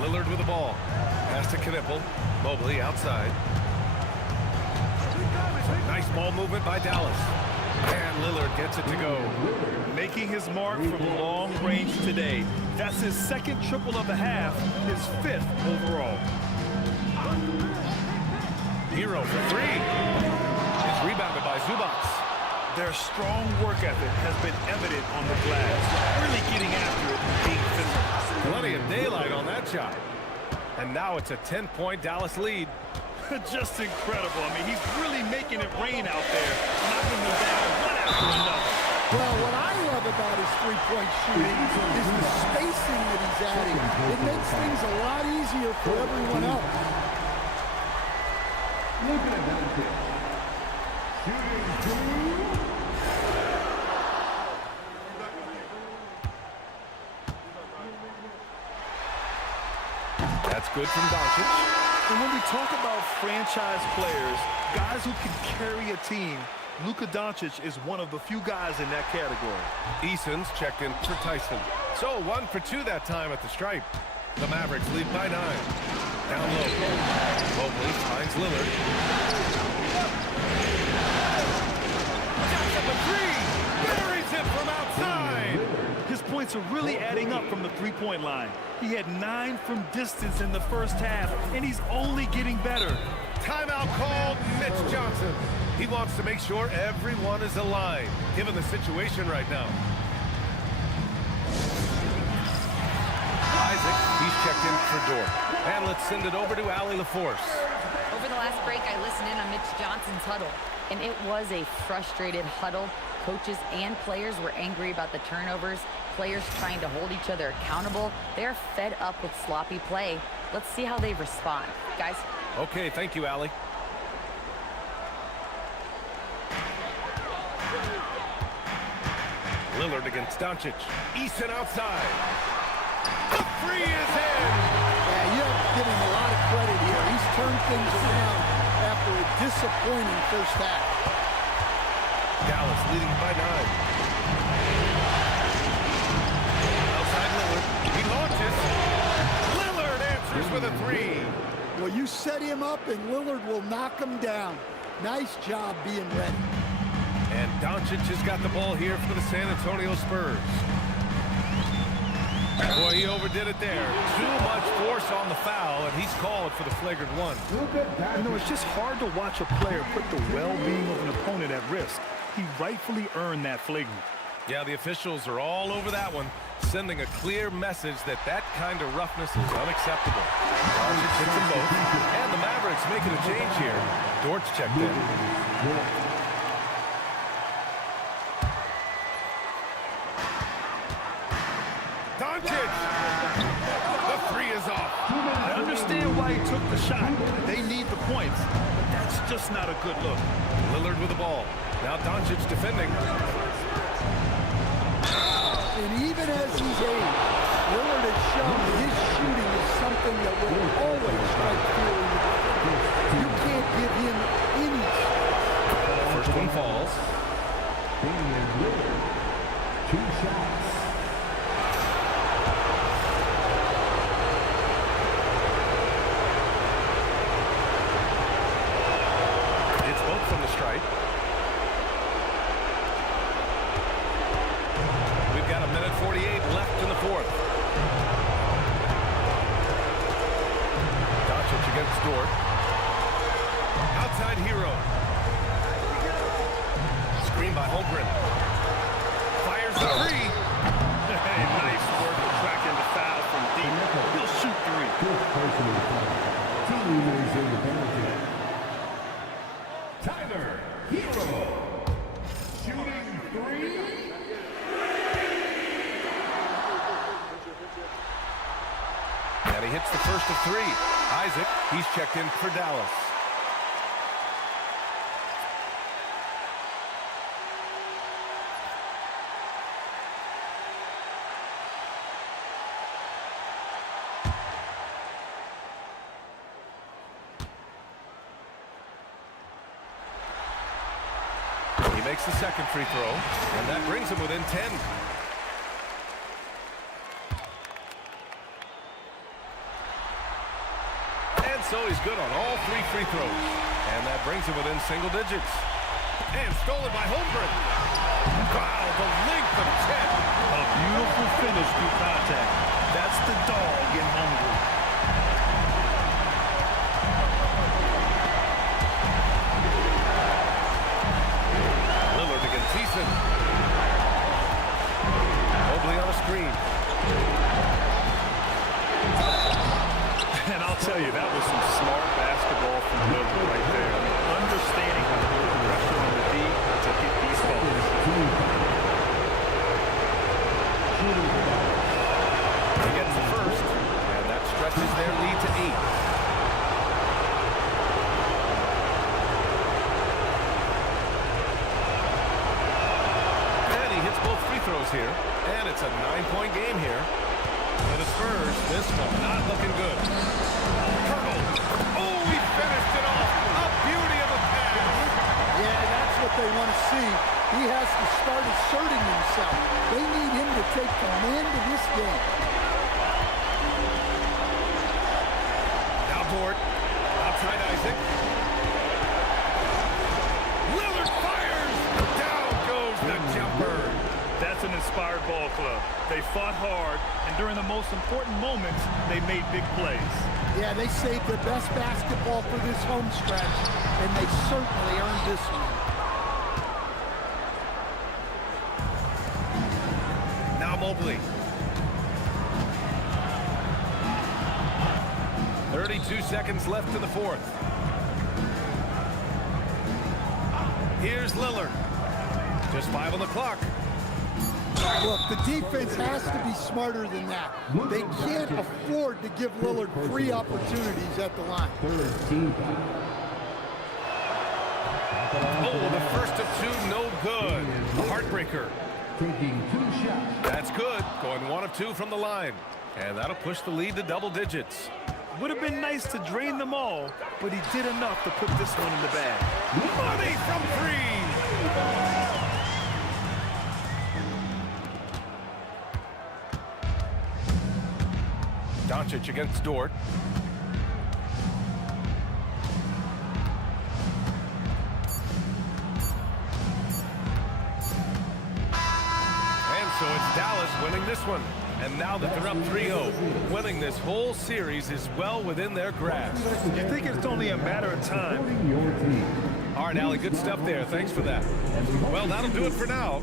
Lillard with the ball. Pass to Knipple. Mobley outside. Nice ball movement by Dallas. And Lillard gets it to go. Making his mark from long range today. That's his second triple of the half, his 5th overall. Hero for three. It's rebounded by Zubac. Their strong work ethic has been evident on the glass. Really getting after it and being physical. Plenty of daylight on that shot. And now it's a 10-point Dallas lead. Just incredible. I mean, he's really making it rain out there, knocking them down one after another. Well, what I love about his three-point shooting is the spacing that he's adding. It makes things a lot easier for everyone else. Look at that. Shooting two. That's good from Doncic. And when we talk about franchise players, guys who can carry a team, Luka Doncic is one of the few guys in that category. Eason's checked in for Tyson. So 1 for 2 that time at the stripe. The Mavericks lead by 9. Down low. Mobley finds Lillard. Shots up a three. Buries it from outside. His points are really adding up from the three-point line. He had 9 from distance in the first half, and he's only getting better. Timeout called. Mitch Johnson. He wants to make sure everyone is aligned, given the situation right now. Isaac, he's checked in for Dort. And let's send it over to Allie LaForce. Over the last break, I listened in on Mitch Johnson's huddle, and it was a frustrated huddle. Coaches and players were angry about the turnovers, players trying to hold each other accountable. They're fed up with sloppy play. Let's see how they respond. Guys? Okay, thank you, Allie. Lillard against Doncic. Easton outside. The three is in. Yeah, you have to give him a lot of credit here. He's turned things around after a disappointing first half. Dallas leading by 9. Outside Lillard. He launches. Lillard answers with a three. Well, you set him up, and Lillard will knock him down. Nice job being ready. And Doncic has got the ball here for the San Antonio Spurs. Boy, he overdid it there. Too much force on the foul, and he's called for the flagrant one. You know, it's just hard to watch a player put the well-being of an opponent at risk. He rightfully earned that flagrant. Yeah, the officials are all over that one, sending a clear message that that kind of roughness is unacceptable. Doncic hits them both, and the Mavericks making a change here. Dort's checked in. Doncic! The three is off. I understand why he took the shot. They need the points, but that's just not a good look. Lillard with the ball. Now Doncic defending. And even as he's aged, Lillard has shown that his shooting is something that will always strike fear in the defense. You can't give him any. First one falls. Damian Lillard. 2 shots. It's both from the stripe. We've got 1:48 left in the fourth. Doncic against Dort. Outside Hero. Screen by Holmgren. Fires the three. Hey, nice work tracking the foul from deep. He'll shoot 3. Team is in the penalty. Tyler Hero. Shooting 3. he hits the first of 3. Isaac, he's checked in for Dallas. He makes the second free throw, and that brings him within 10. And so he's good on all 3 free throws, and that brings him within single digits. And stolen by Holmgren. Wow, the length of 10. A beautiful finish through contact. That's the dog in Holmgren. Lillard against Thiessen. Mobley on a screen. And I'll tell you, that was some smart basketball from Lillard right there. Understanding how to put pressure on the D to get these balls. He gets the first, and that stretches their lead to 8. And he hits both free throws here, and it's a 9-point game here. For the Spurs, this one not looking good. Hurdle. Oh, he finished it off. A beauty of a pass. Yeah, that's what they want to see. He has to start asserting himself. They need him to take command of this game. Now Dort. Outside Isaac. Lillard fires. Down goes the jumper. That's an inspired ball club. They fought hard, and during the most important moments, they made big plays. Yeah, they saved their best basketball for this home stretch, and they certainly earned this one. Now Mobley. 32 seconds left in the 4th. Here's Lillard. Just 5 on the clock. Look, the defense has to be smarter than that. They can't afford to give Lillard free opportunities at the line. Oh, the first of 2, no good. A heartbreaker. Taking 2 shots. That's good. Going 1 of 2 from the line. And that'll push the lead to double digits. Would have been nice to drain them all, but he did enough to put this one in the bag. Money from 3. Doncic against Dort. And so it's Dallas winning this one. And now that they're up 3-0, winning this whole series is well within their grasp. You think it's only a matter of time. All right, Allie, good stuff there. Thanks for that. Well, that'll do it for now.